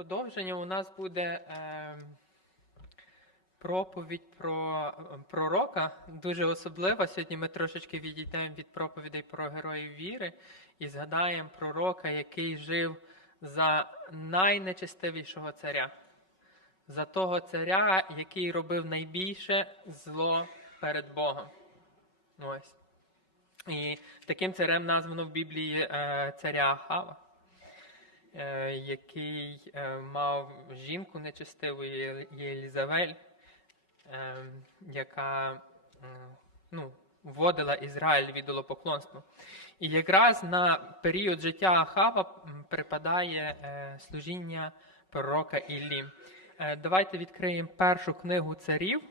продовження у нас буде е, проповідь про пророка, дуже особлива. Сьогодні ми трошечки відійдемо від проповідей про героїв віри і згадаємо пророка, який жив за найнечестивішого царя, за того царя, який робив найбільше зло перед Богом. Ось. І таким царем названо в Біблії е, царя Ахава, е, який е, мав жінку нечестиву Єлізавель, е, яка ну, вводила Ізраїль в ідолопоклонство. І якраз на період життя Ахава припадає е, служіння пророка Іллі. Е, Давайте відкриємо першу книгу царів,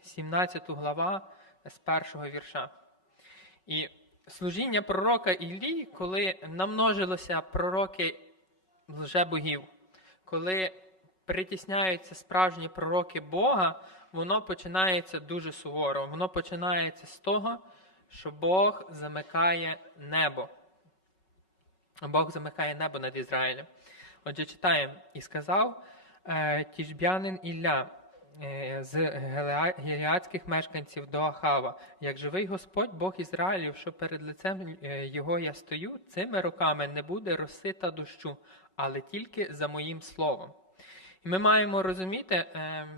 17 глава з першого вірша. І служіння пророка Іллі, коли намножилося пророки лжебогів, коли притісняються справжні пророки Бога, воно починається дуже суворо. Воно починається з того, що Бог замикає небо. Бог замикає небо над Ізраїлем. Отже, читаємо. І сказав е, тішбянин Ілля з Гелеа- гілеадських мешканців до Ахава, як живий Господь, Бог Ізраїлів, що перед лицем е, його я стою, цими роками не буде роси та дощу, але тільки за моїм словом. І ми маємо розуміти е,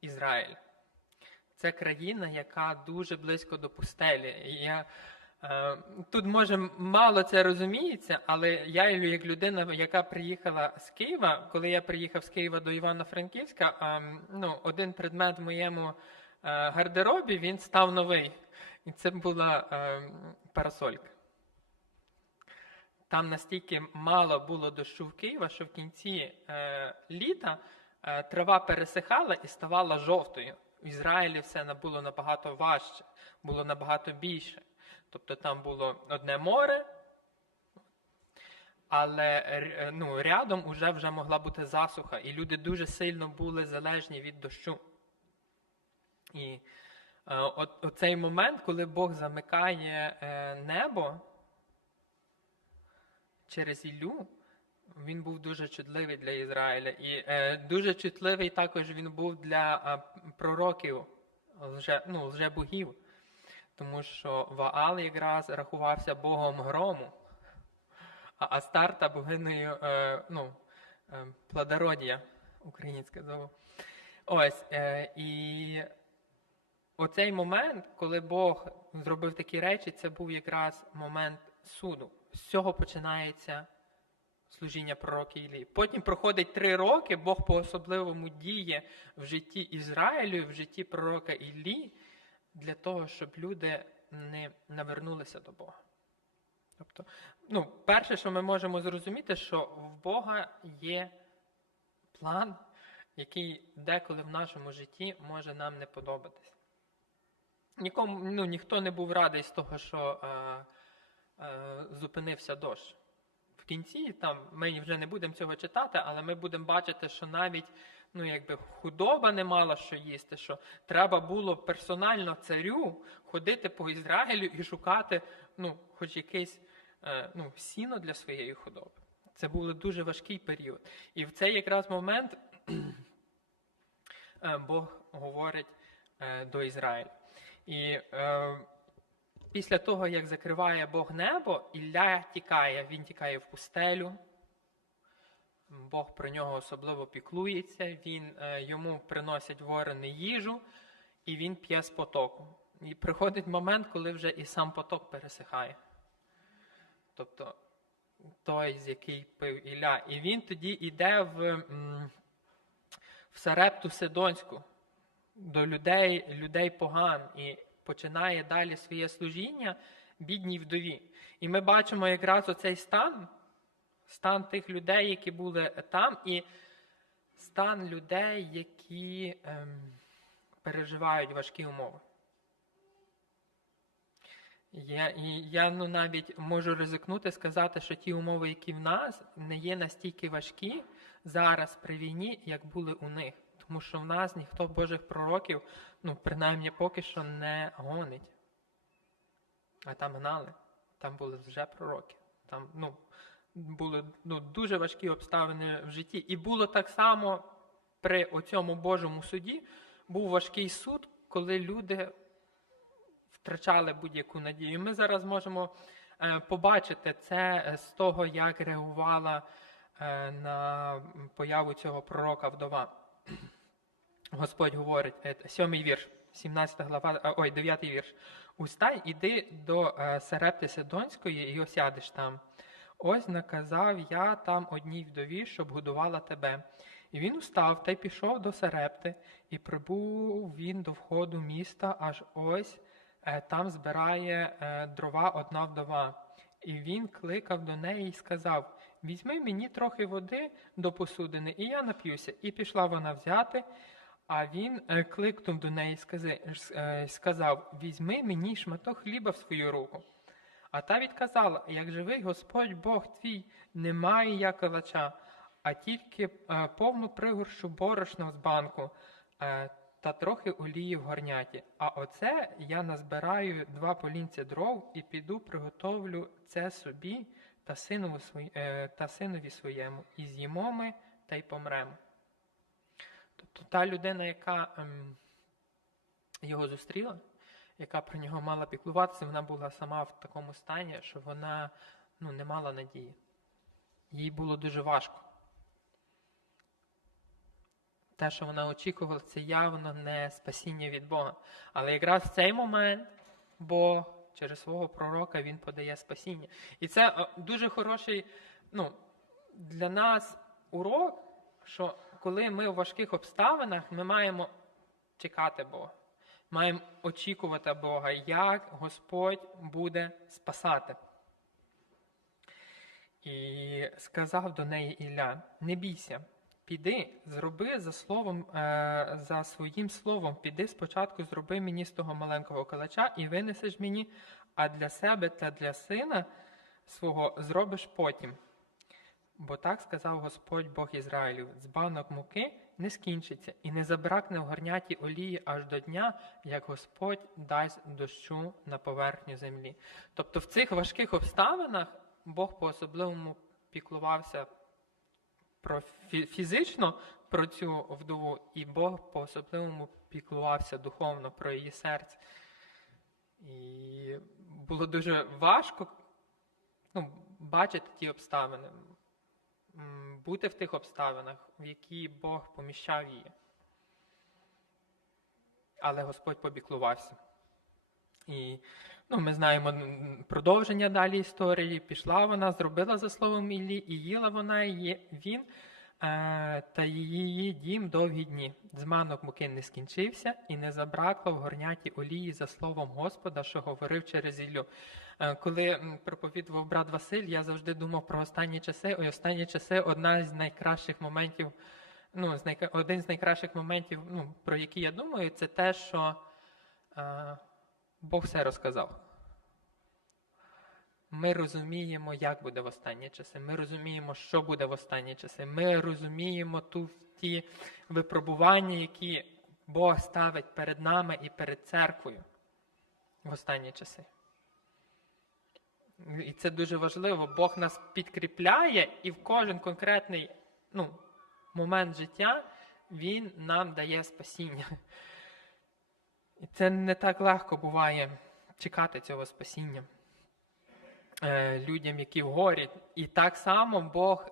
Ізраїль. Це країна, яка дуже близько до пустелі. Я, е, тут може мало це розуміється, але я як людина, яка приїхала з Києва, коли я приїхав з Києва до Івано-Франківська, е, ну, один предмет в моєму е, гардеробі він став новий. І це була е, парасолька. Там настільки мало було дощу в Києва, що в кінці е, літа е, трава пересихала і ставала жовтою. В Ізраїлі все було набагато важче, було набагато більше. Тобто там було одне море, але е, ну, рядом уже вже могла бути засуха, і люди дуже сильно були залежні від дощу. І е, от, оцей момент, коли Бог замикає е, небо через Іллю, він був дуже чутливий для Ізраїля. І е, дуже чутливий також він був для е, пророків, лже, ну, лжебогів. Тому що Ваал якраз рахувався Богом грому, а Астарта богинею е, ну, е, плодородія, українське слово. Ось. Е, і оцей момент, коли Бог зробив такі речі, це був якраз момент суду. З цього починається служіння пророка Іллі. Потім проходить три роки, Бог по-особливому діє в житті Ізраїлю, в житті пророка Іллі, для того, щоб люди не навернулися до Бога. Тобто, ну, перше, що ми можемо зрозуміти, що в Бога є план, який деколи в нашому житті може нам не подобатись. Нікому, ну, ніхто не був радий з того, що е, е, зупинився дощ. В кінці там ми вже не будемо цього читати, але ми будемо бачити, що навіть ну, якби худоба не мала що їсти, що треба було персонально царю ходити по Ізраїлю і шукати ну, хоч якесь е, ну, сіно для своєї худоби. Це був дуже важкий період. І в цей якраз момент е, Бог говорить е, до Ізраїля. І е, після того, як закриває Бог небо, Ілля тікає, він тікає в пустелю. Бог про нього особливо піклується, він, е, йому приносять ворони їжу, і він п'є з потоку. І приходить момент, коли вже і сам поток пересихає. Тобто той, з який пив Ілля. І він тоді йде в, в Сарепту Сидонську до людей, людей поган і починає далі своє служіння бідній вдові. І ми бачимо якраз оцей стан, стан тих людей, які були там, і стан людей, які ем, переживають важкі умови. Я, я ну, навіть можу ризикнути сказати, що ті умови, які в нас, не є настільки важкі зараз при війні, як були у них. Тому що в нас ніхто Божих пророків, ну, принаймні поки що не гонить. А там гнали. Там були вже пророки. Там, ну, були ну, дуже важкі обставини в житті. І було так само при оцьому Божому суді, був важкий суд, коли люди втрачали будь-яку надію. Ми зараз можемо е, побачити це е, з того, як реагувала е, на появу цього пророка вдова. Господь говорить, сьомий вірш, 17 глава, ой, 9 вірш. Устай, іди до Серепти Сидонської і осядеш там. Ось наказав я там одній вдові, щоб годувала тебе. І він устав та й пішов до Серепти, і прибув він до входу міста, аж ось е, там збирає е, дрова одна вдова. І він кликав до неї і сказав: Візьми мені трохи води до посудини, і я нап'юся. І пішла вона взяти. А він е, кликнув до неї і сказав: Візьми мені шматок хліба в свою руку. А та відказала: Як живий Господь Бог твій, немає я калача, а тільки е, повну пригорщу борошна з банку е, та трохи олії в горняті. А оце я назбираю два полінця дров і піду приготовлю це собі та синові, е, та синові своєму, і з'їмо ми та й помремо. Тобто та людина, яка ем, його зустріла, яка про нього мала піклуватися, вона була сама в такому стані, що вона ну, не мала надії. Їй було дуже важко. Те, що вона очікувала, це явно не спасіння від Бога. Але якраз в цей момент Бог через свого пророка він подає спасіння. І це е, дуже хороший ну, для нас урок, що коли ми в важких обставинах, ми маємо чекати Бога. Маємо очікувати Бога, як Господь буде спасати. І сказав до неї Ілля: Не бійся, піди, зроби за словом, е, за своїм словом, піди спочатку, зроби мені з того маленького калача і винесеш мені, а для себе та для сина свого зробиш потім. Бо так сказав Господь Бог Ізраїлів: з муки не скінчиться, і не забракне в горняті олії аж до дня, як Господь дасть дощу на поверхню землі. Тобто в цих важких обставинах Бог по-особливому піклувався про фізично про цю вдову, і Бог по-особливому піклувався духовно про її серце. І було дуже важко ну, бачити ті обставини, бути в тих обставинах, в які Бог поміщав її. Але Господь побіклувався. І ну, ми знаємо продовження далі історії. Пішла вона, зробила за словом Іллі, і їла вона і він та її дім довгі дні. Зманок муки не скінчився і не забракло в горняті олії за словом Господа, що говорив через Іллю. Е, коли проповідував брат Василь, я завжди думав про останні часи. Ой, останні часи одна з найкращих моментів, ну, один з найкращих моментів, ну, про які я думаю, це те, що е, Бог все розказав. Ми розуміємо, як буде в останні часи. Ми розуміємо, що буде в останні часи. Ми розуміємо ту, ті випробування, які Бог ставить перед нами і перед церквою в останні часи. І це дуже важливо. Бог нас підкріпляє, і в кожен конкретний ну, момент життя Він нам дає спасіння. І це не так легко буває чекати цього спасіння людям, які в горі. І так само Бог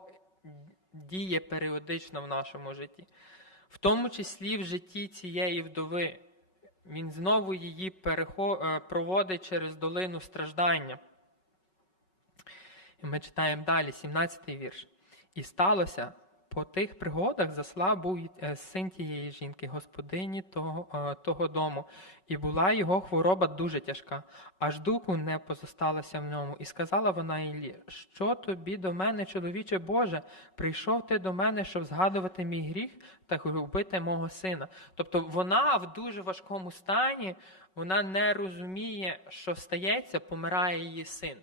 діє періодично в нашому житті, в тому числі в житті цієї вдови. Він знову її е, проводить через долину страждання. І ми читаємо далі, 17-й вірш. І сталося, по тих пригодах заслав був е, син тієї жінки, господині того, е, того дому, і була його хвороба дуже тяжка, аж духу не позосталося в ньому. І сказала вона Іллі, що тобі до мене, чоловіче Боже, прийшов ти до мене, щоб згадувати мій гріх та губити мого сина. Тобто вона в дуже важкому стані, вона не розуміє, що стається, помирає її син.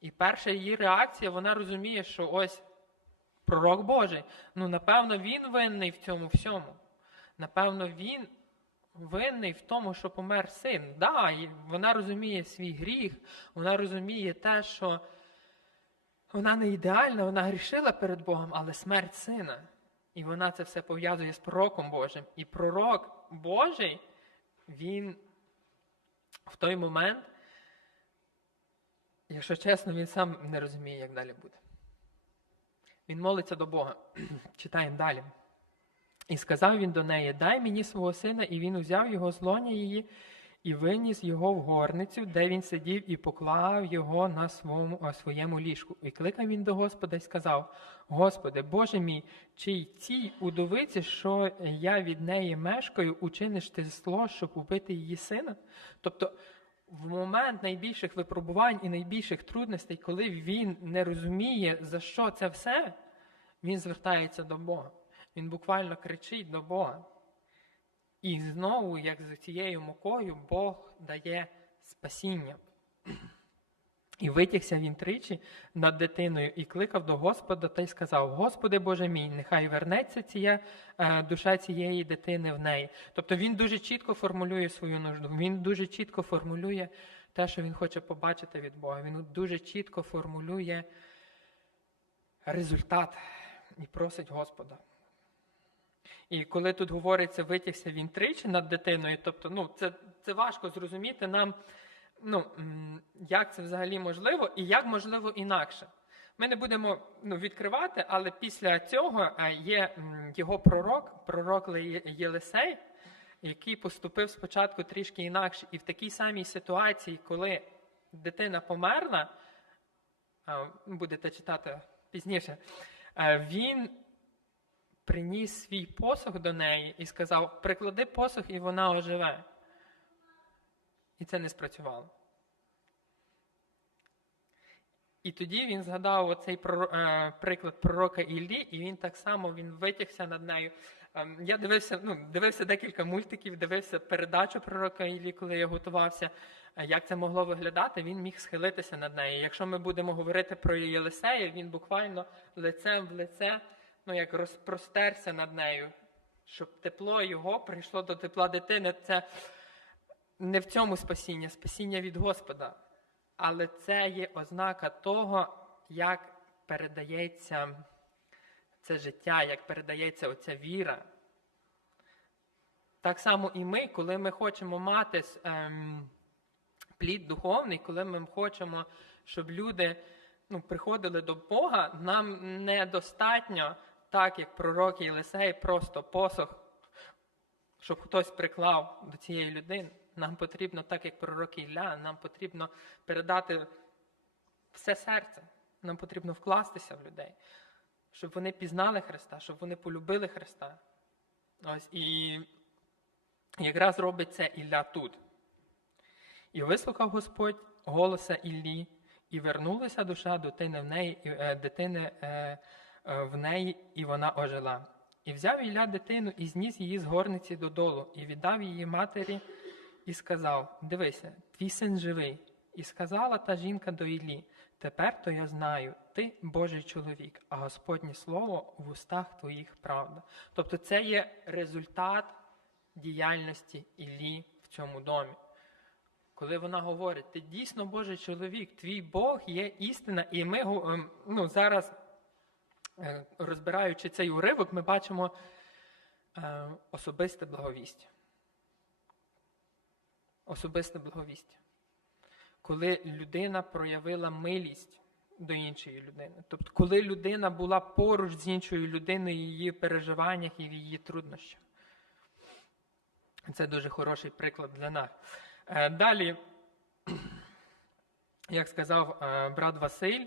І перша її реакція, вона розуміє, що ось пророк Божий. Ну, напевно, він винний в цьому всьому. Напевно, він винний в тому, що помер син. Да, вона розуміє свій гріх, вона розуміє те, що вона не ідеальна, вона грішила перед Богом, але смерть сина. І вона це все пов'язує з пророком Божим. І пророк Божий, він в той момент, якщо чесно, він сам не розуміє, як далі буде. Він молиться до Бога. Читаємо далі. І сказав він до неї: Дай мені свого сина, і він узяв його з лоня її і виніс його в горницю, де він сидів, і поклав його на своєму, своєму ліжку. І кликав він до Господа і сказав: Господи, Боже мій, чи цій удовиці, що я від неї мешкаю, учиниш ти зло, щоб убити її сина? Тобто, в момент найбільших випробувань і найбільших трудностей, коли він не розуміє, за що це все, він звертається до Бога. Він буквально кричить до Бога. І знову, як з цією мукою, Бог дає спасіння. І витягся він тричі над дитиною і кликав до Господа та й сказав: Господи Боже мій, нехай вернеться ція, е, душа цієї дитини в неї. Тобто він дуже чітко формулює свою нужду, він дуже чітко формулює те, що він хоче побачити від Бога. Він дуже чітко формулює результат і просить Господа. І коли тут говориться, витягся він тричі над дитиною, тобто, ну, це, це важко зрозуміти нам, ну, як це взагалі можливо і як можливо інакше. Ми не будемо ну, відкривати, але після цього е, є його пророк, пророк Єлисей, який поступив спочатку трішки інакше. І в такій самій ситуації, коли дитина померла, будете читати пізніше, е, він приніс свій посох до неї і сказав: приклади посох, і вона оживе. І це не спрацювало. І тоді він згадав оцей е, приклад пророка Іллі, і він так само він витягся над нею. Ем, Я дивився, ну, дивився декілька мультиків, дивився передачу пророка Іллі, коли я готувався. Е, Як це могло виглядати, він міг схилитися над нею. Якщо ми будемо говорити про Єлисея, він буквально лицем в лице, ну як розпростерся над нею, щоб тепло його прийшло до тепла дитини. Це не в цьому спасіння, спасіння від Господа. Але це є ознака того, як передається це життя, як передається оця віра. Так само і ми, коли ми хочемо мати ем, плід духовний, коли ми хочемо, щоб люди ну, приходили до Бога, нам недостатньо, так як пророк Єлисей, просто посох, щоб хтось приклав до цієї людини. Нам потрібно, так як пророк Ілля, нам потрібно передати все серце. Нам потрібно вкластися в людей, щоб вони пізнали Христа, щоб вони полюбили Христа. Ось і якраз робить це Ілля тут. І вислухав Господь голоса Іллі, і вернулася душа дитини в неї, е, дитини е, е, в неї, і вона ожила. І взяв Ілля дитину і зніс її з горниці додолу, і віддав її матері, і сказав: Дивися, твій син живий. І сказала та жінка до Іллі: Тепер то я знаю, ти Божий чоловік, а Господнє слово в устах твоїх правда. Тобто, це є результат діяльності Іллі в цьому домі. Коли вона говорить, ти дійсно Божий чоловік, твій Бог є істина, і ми ем, ну, зараз, е, розбираючи цей уривок, ми бачимо е, особисте благовістя. Особисте благовістя. Коли людина проявила милість до іншої людини. Тобто, коли людина була поруч з іншою людиною в її переживаннях і в її труднощах. Це дуже хороший приклад для нас. Е, Далі, як сказав е, брат Василь,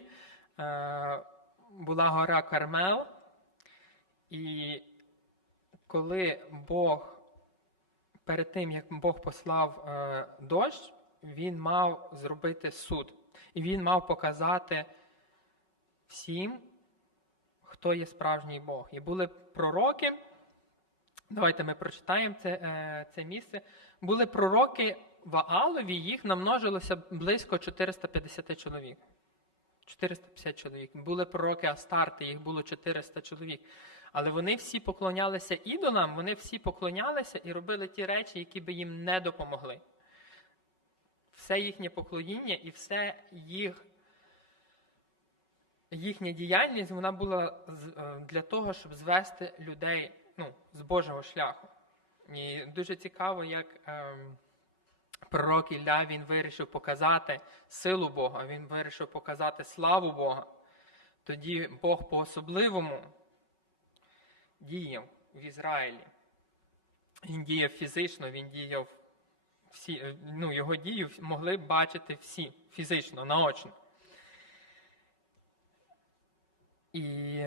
е, була гора Кармел, і коли Бог, перед тим, як Бог послав е, дощ, він мав зробити суд. І він мав показати всім, хто є справжній Бог. І були пророки. Давайте ми прочитаємо це, е, це місце. Були пророки Ваалові, їх намножилося близько 450 чоловік. 450 чоловік. Були пророки Астарти, їх було 400 чоловік. Але вони всі поклонялися ідолам, вони всі поклонялися і робили ті речі, які би їм не допомогли. Все їхнє поклоніння і все їх їхня діяльність вона була е, для того, щоб звести людей ну, з Божого шляху. І дуже цікаво, як ем, пророк Ілля він вирішив показати силу Бога, він вирішив показати славу Бога. Тоді Бог по-особливому діяв в Ізраїлі. Він діяв фізично, він діяв всі, ну, його дію могли бачити всі фізично, наочно. І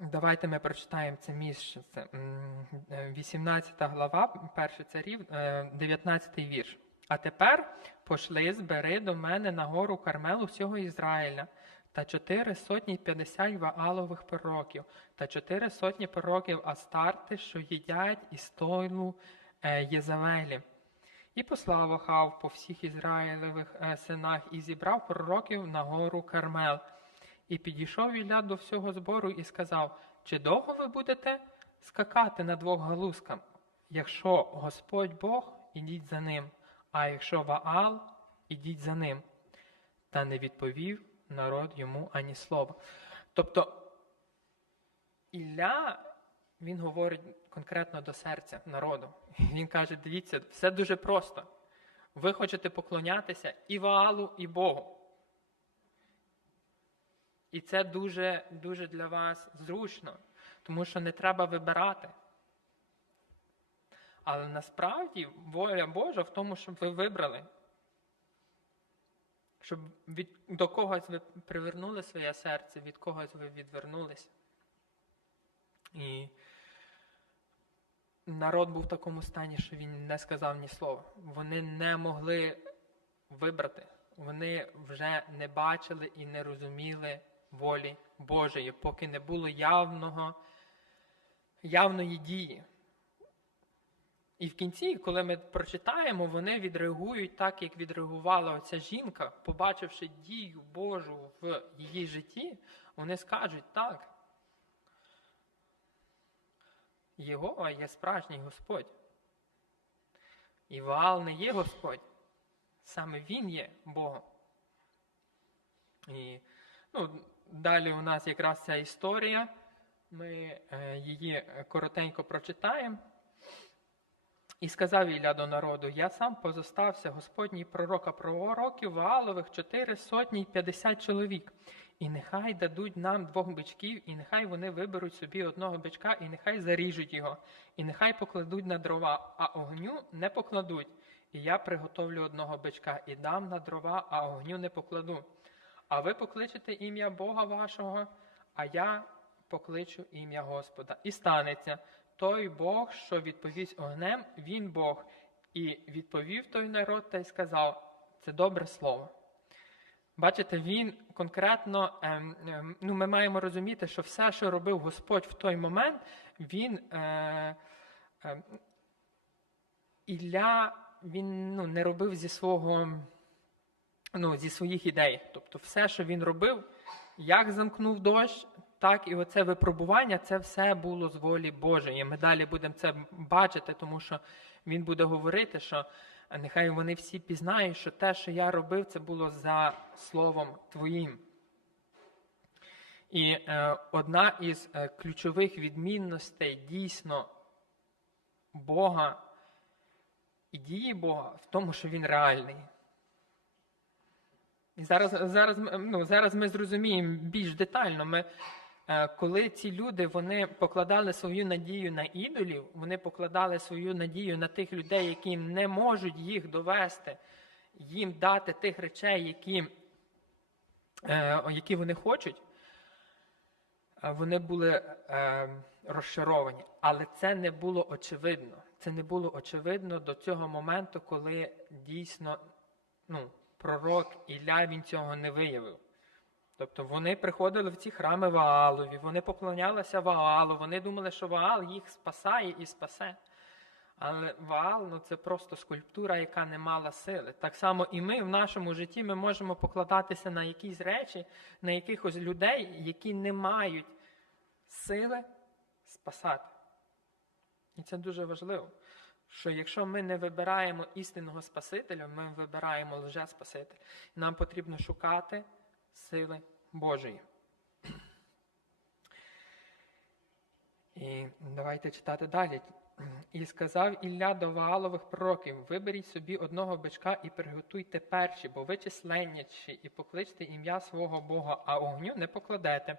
давайте ми прочитаємо це місце. Це м, е, 18 глава, перший царів, е, 19 вірш. А тепер пошли, збери до мене на гору Кармелу всього Ізраїля, та чотири сотні п'ятдесят ваалових пророків, та чотири сотні пророків Астарти, що їдять із стойлу е, Єзавелі. І послав Ахав по всіх Ізраїлевих е, синах і зібрав пророків на гору Кармел. І підійшов Ілля до всього збору і сказав: Чи довго ви будете скакати на двох галузках? Якщо Господь Бог, ідіть за ним, а якщо Ваал, ідіть за ним. Та не відповів народ йому ані слова. Тобто Ілля, він говорить конкретно до серця народу. Він каже: дивіться, все дуже просто. Ви хочете поклонятися і Ваалу, і Богу. І це дуже, дуже для вас зручно, тому що не треба вибирати. Але насправді воля Божа в тому, щоб ви вибрали. Щоб від, до когось ви привернули своє серце, від когось ви відвернулися. І народ був в такому стані, що він не сказав ні слова. Вони не могли вибрати. Вони вже не бачили і не розуміли волі Божої, поки не було явного, явної дії. І в кінці, коли ми прочитаємо, вони відреагують так, як відреагувала оця жінка, побачивши дію Божу в її житті, вони скажуть так. Його є справжній Господь. І Ваал не є Господь. Саме Він є Богом. І ну, далі у нас якраз ця історія. Ми е, її коротенько прочитаємо. І сказав Ілля до народу: Я сам позостався Господній пророка пророків Ваалових чотири сотні й п'ятдесят чоловік. І нехай дадуть нам двох бичків, і нехай вони виберуть собі одного бичка, і нехай заріжуть його, і нехай покладуть на дрова, а огню не покладуть. І я приготовлю одного бичка, і дам на дрова, а огню не покладу. А ви покличете ім'я Бога вашого, а я покличу ім'я Господа. І станеться той Бог, що відповість огнем, він Бог. І відповів той народ та й сказав: це добре слово. Бачите, він конкретно, ем, ем, ну, ми маємо розуміти, що все, що робив Господь в той момент, він е, е, Ілля він ну, не робив зі свого, ну, зі своїх ідей. Тобто, все, що він робив, як замкнув дощ, так і оце випробування, це все було з волі Божої. Ми далі будемо це бачити, тому що він буде говорити, що нехай вони всі пізнають, що те, що я робив, це було за словом Твоїм. І е, одна із е, ключових відмінностей дійсно Бога і дії Бога в тому, що Він реальний. І зараз, зараз, ну, зараз ми зрозуміємо більш детально. Ми, коли ці люди вони покладали свою надію на ідолів, вони покладали свою надію на тих людей, які не можуть їх довести, їм дати тих речей, які, е, які вони хочуть, е, вони були е, розчаровані. Але це не було очевидно. Це не було очевидно до цього моменту, коли дійсно ну, пророк Ілля він цього не виявив. Тобто вони приходили в ці храми Ваалові, вони поклонялися Ваалу, вони думали, що Ваал їх спасає і спасе. Але Ваал ну, це просто скульптура, яка не мала сили. Так само і ми в нашому житті ми можемо покладатися на якісь речі, на якихось людей, які не мають сили спасати. І це дуже важливо. Що якщо ми не вибираємо істинного Спасителя, ми вибираємо лже-спасителя. Нам потрібно шукати сили Божої. І давайте читати далі. І сказав Ілля до Ваалових пророків: виберіть собі одного бичка і приготуйте перші, бо ви численнячі, і покличте ім'я свого Бога, а огню не покладете.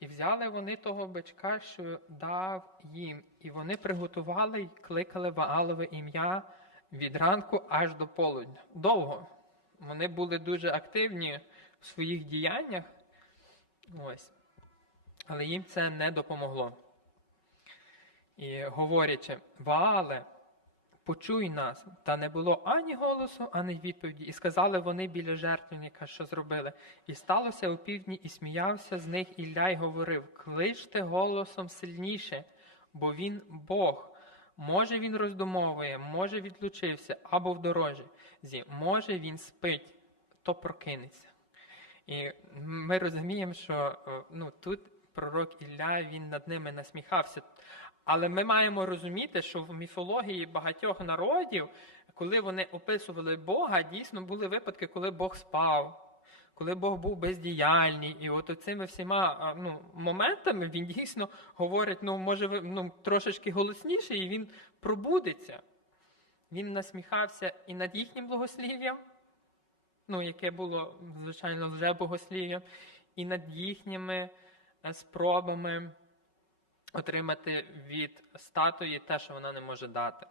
І взяли вони того бичка, що дав їм, і вони приготували й кликали Ваалове ім'я від ранку аж до полудня. Довго. Вони були дуже активні в своїх діяннях. Ось. Але їм це не допомогло. І говорячи, Ваале, почуй нас, та не було ані голосу, ані відповіді. І сказали вони біля жертвенника, що зробили. І сталося у півдні, і сміявся з них Ілля й говорив: Кличте голосом сильніше, бо він Бог. Може він роздумовує, може відлучився або в дорожі, може він спить, то прокинеться. І ми розуміємо, що е, ну, тут пророк Ілля він над ними насміхався. Але ми маємо розуміти, що в міфології багатьох народів, коли вони описували Бога, дійсно були випадки, коли Бог спав, коли Бог був бездіяльний. І от цими всіма ну, моментами він дійсно говорить, ну, може, ви- ну, трошечки голосніше, і він пробудеться. Він насміхався і над їхнім благослів'ям, ну, яке було, звичайно, вже богослів'ям, і над їхніми е, спробами отримати від статуї те, що вона не може дати.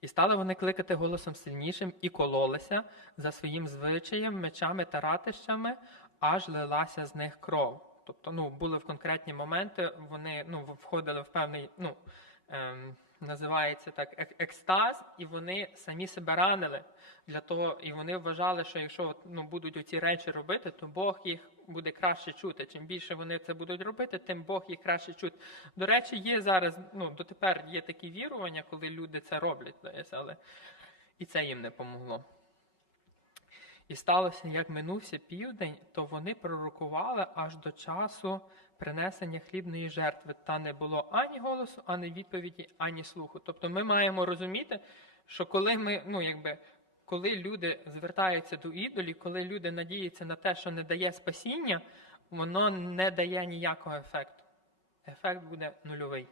І стали вони кликати голосом сильнішим і кололися за своїм звичаєм, мечами та ратищами, аж лилася з них кров. Тобто, ну, були в конкретні моменти, вони ну, входили в певний, ну, ем, називається так, екстаз, і вони самі себе ранили для того, і вони вважали, що якщо ну, будуть оці речі робити, то Бог їх буде краще чути. Чим більше вони це будуть робити, тим Бог їх краще чути. До речі, є зараз, ну, дотепер є такі вірування, коли люди це роблять, але і це їм не помогло. І сталося, як минувся південь, то вони пророкували аж до часу принесення хлібної жертви, та не було ані голосу, ані відповіді, ані слуху. Тобто ми маємо розуміти, що коли ми, ну якби, коли люди звертаються до ідолів, коли люди надіються на те, що не дає спасіння, воно не дає ніякого ефекту. Ефект буде нульовий.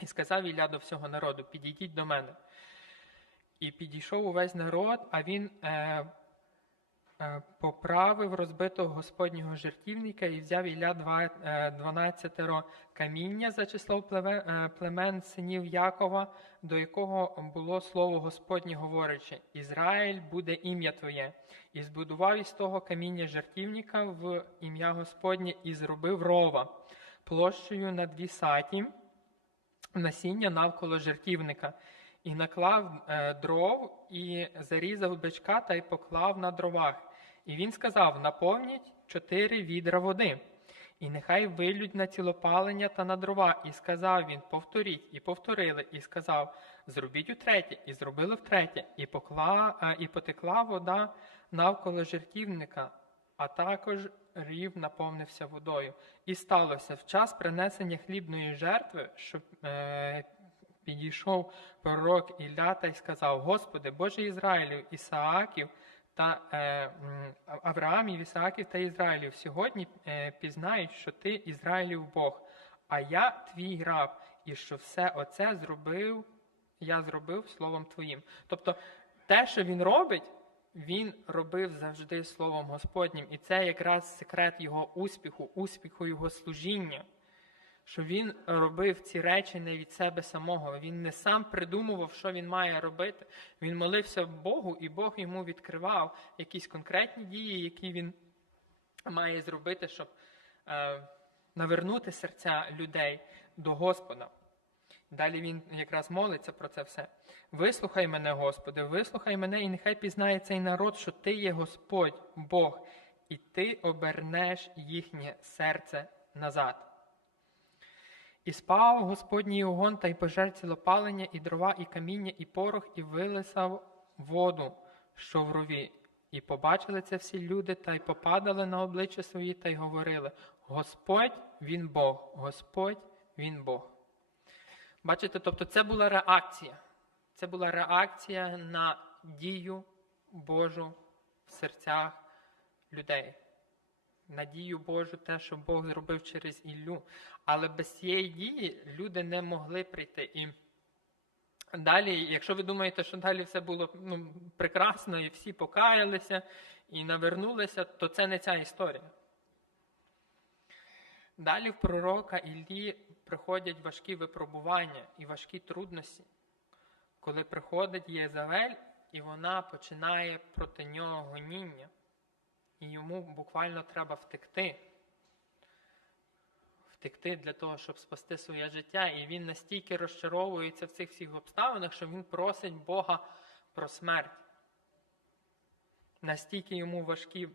І сказав Ілля до всього народу: підійдіть до мене. І підійшов увесь народ, а він е, поправив розбитого Господнього жертівника і взяв Ілля е, дванадцятеро каміння за число е, племен синів Якова, до якого було слово Господнє говорячи: Ізраїль буде ім'я Твоє. І збудував із того каміння жертівника в ім'я Господнє і зробив рова площею на дві саті насіння навколо жертівника, і наклав е, дров, і зарізав бичка та й поклав на дровах. І він сказав: наповніть чотири відра води, і нехай вилють на цілопалення та на дрова. І сказав він: повторіть, і повторили, і сказав: зробіть утретє, і зробили втретє, і покла, е, і потекла вода навколо жертівника. А також рів наповнився водою. І сталося в час принесення хлібної жертви, що е, підійшов пророк Ілля та й сказав: Господи, Боже Ізраїлів, Ісааків та е, Авраамів, Ісааків та Ізраїлів, сьогодні е, пізнають, що ти Ізраїлів Бог, а я твій раб, і що все оце зробив, я зробив словом Твоїм. Тобто те, що він робить, він робив завжди Словом Господнім. І це якраз секрет його успіху, успіху його служіння. Що він робив ці речі не від себе самого. Він не сам придумував, що він має робити. Він молився Богу, і Бог йому відкривав якісь конкретні дії, які він має зробити, щоб е, навернути серця людей до Господа. Далі він якраз молиться про це все. Вислухай мене, Господи, вислухай мене, і нехай пізнає цей народ, що Ти є Господь, Бог, і Ти обернеш їхнє серце назад. І спав Господній огонь та й пожер цілопалення, і дрова, і каміння, і порох, і вилисав воду, що в рові. І побачили це всі люди, та й попадали на обличчя свої, та й говорили: Господь він Бог, Господь він Бог. Бачите, тобто це була реакція. Це була реакція на дію Божу в серцях людей. надію Божу, те, що Бог зробив через Іллю. Але без цієї дії люди не могли прийти. І далі, якщо ви думаєте, що далі все було ну, прекрасно, і всі покаялися і навернулися, то це не ця історія. Далі в пророка Іллі приходять важкі випробування і важкі трудності, коли приходить Єзавель, і вона починає проти нього гоніння, і йому буквально треба втекти. Втекти для того, щоб спасти своє життя. І він настільки розчаровується в цих всіх обставинах, що він просить Бога про смерть. Настільки йому важкі,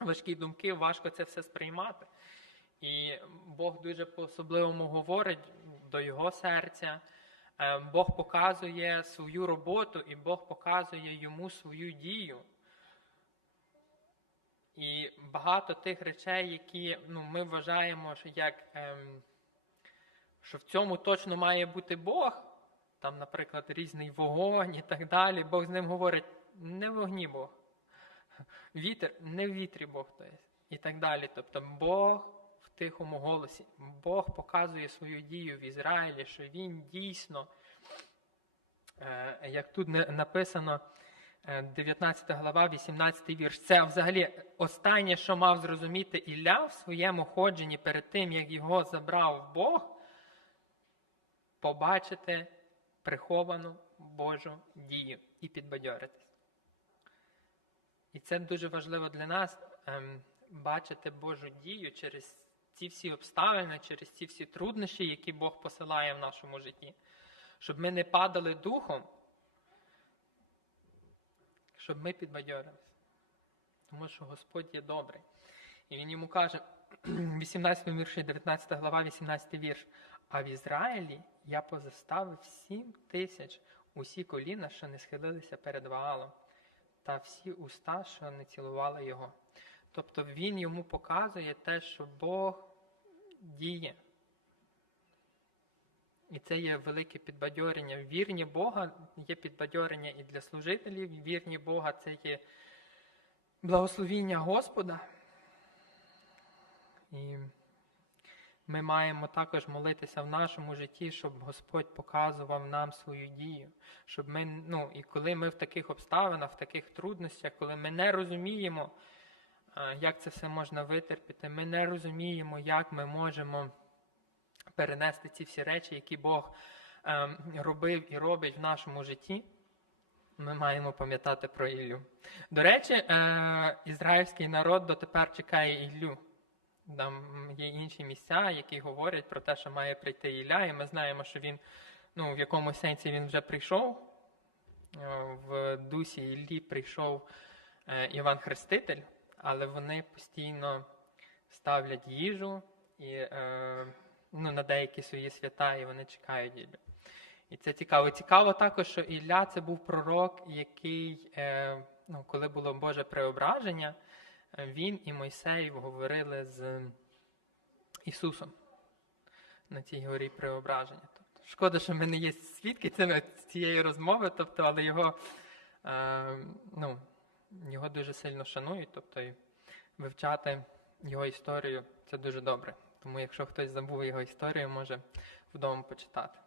важкі думки, важко це все сприймати. І Бог дуже по-особливому говорить до його серця. Е, Бог показує свою роботу, і Бог показує йому свою дію. І багато тих речей, які ну, ми вважаємо, що як, ем, що в цьому точно має бути Бог, там, наприклад, різний вогонь і так далі, Бог з ним говорить, не в вогні Бог, вітер, не в вітрі Бог, то є, і так далі. Тобто Бог в тихому голосі, Бог показує свою дію в Ізраїлі, що Він дійсно, е, як тут написано, 19 глава, 18 вірш. Це взагалі останнє, що мав зрозуміти Ілля в своєму ходженні перед тим, як його забрав Бог, побачити приховану Божу дію і підбадьоритись. І це дуже важливо для нас ем, бачити Божу дію через ці всі обставини, через ці всі труднощі, які Бог посилає в нашому житті, щоб ми не падали духом, щоб ми підбадьорились. Тому що Господь є добрий. І він йому каже, 18 вірші, 19 глава, 18 вірш. А в Ізраїлі я позаставив сім тисяч усі коліна, що не схилилися перед Ваалом, та всі уста, що не цілували його. Тобто він йому показує те, що Бог діє. І це є велике підбадьорення. Вірні Бога є підбадьорення і для служителів, вірні Бога це є благословіння Господа. І ми маємо також молитися в нашому житті, щоб Господь показував нам свою дію. Щоб ми, ну, і коли ми в таких обставинах, в таких трудностях, коли ми не розуміємо, як це все можна витерпіти, ми не розуміємо, як ми можемо перенести ці всі речі, які Бог ем, робив і робить в нашому житті. Ми маємо пам'ятати про Іллю. До речі, е, ізраїльський народ дотепер чекає Іллю. Там є інші місця, які говорять про те, що має прийти Ілля, і ми знаємо, що він, ну, в якомусь сенсі він вже прийшов. Е, В дусі Іллі прийшов е, Іван Хреститель, але вони постійно ставлять їжу і, ну, на деякі свої свята, і вони чекають Іллю. І це цікаво. Цікаво також, що Ілля це був пророк, який, е, ну, коли було Боже преображення, е, він і Мойсей говорили з Ісусом на цій горі преображення. Тобто, шкода, що ми не є свідки цієї розмови, тобто, але його, е, ну, його дуже сильно шанують, тобто вивчати його історію це дуже добре. Тому якщо хтось забув його історію, може вдома почитати.